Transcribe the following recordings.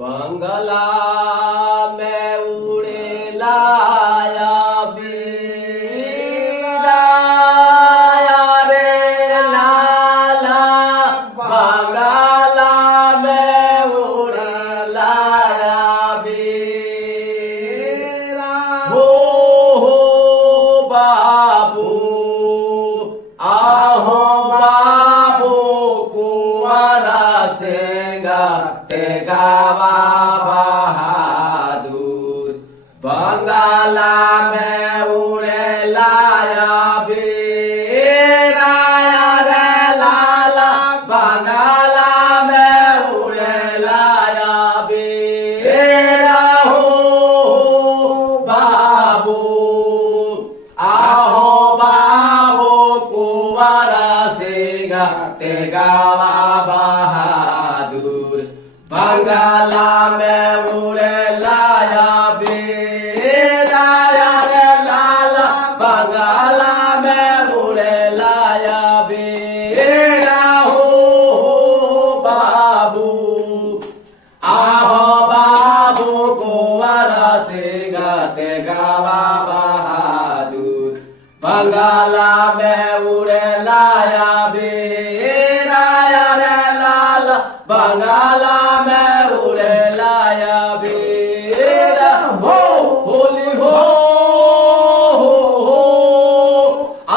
बंगला में उड़ेलाया बीराया रे लाला बंगला में उड़ेलाया बीरा हो बाबू आहो बाबू कुंवरा सेगा ते गावा बहादुर बंगाला में उड़ेलाया बीराया रे लाला बंगाला में उड़ेलाया बीरा हो बाबू आहो बाबू कुंवरा सेगा ते गावा बहादुर बंगाला में उड़ेलाया बीराया रे लाला बंगाला में उड़ेलाया बीरा हो बाबू आहो बाबू कुंवरा सेगा ते गावा बहादुर बंगाला में उड़ेलाया बीराया रे लाला बंगाला में उड़ेलाया बीरा हो होली हो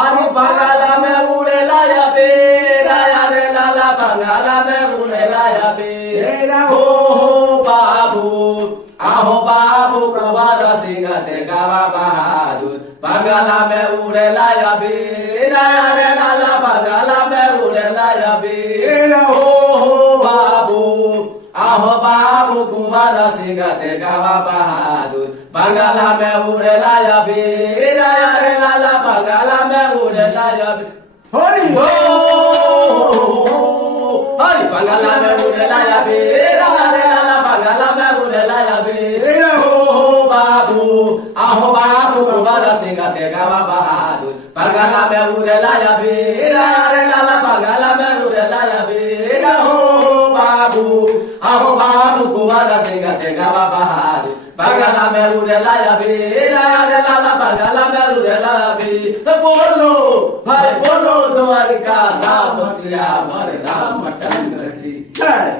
अरे बंगाला में उड़ेलाया बीराया रे लाला बंगाला में उड़ेलाया बीरा हो बाबू आहो बाबू कुंवरा सेगा ते गावा बहादुर बंगाला में उड़ेलाया बीराया रे लाला बंगाला में उड़ेलाया बीरा हो बाबू आहो बाबू कुंवरा सेगा ते गावा बहादुर बंगाला में उड़ेलाया बीराया रे लाला बंगाला में उड़ेलाया हरि हो हरि बंगाला में उड़ेलाया बीराया रे लाला बंगाला में उड़ेलाया बीरा हो बाबू आहो बाबू कुंवरा सेगा ते गावा बहादुर बंगाला में उड़ेलाया बीराया रे लाला बंगाला में उड़ेलाया बीरा हो बाबू आहो बाबू कुंवरा सेगा ते गावा बहादुर बंगाला में उड़ेलाया बीराया रे लाला बंगाला में उड़ेलाया बीरा बोलो भाई बोलो द्वारिका राम सिया वर रामचंद्र की जय।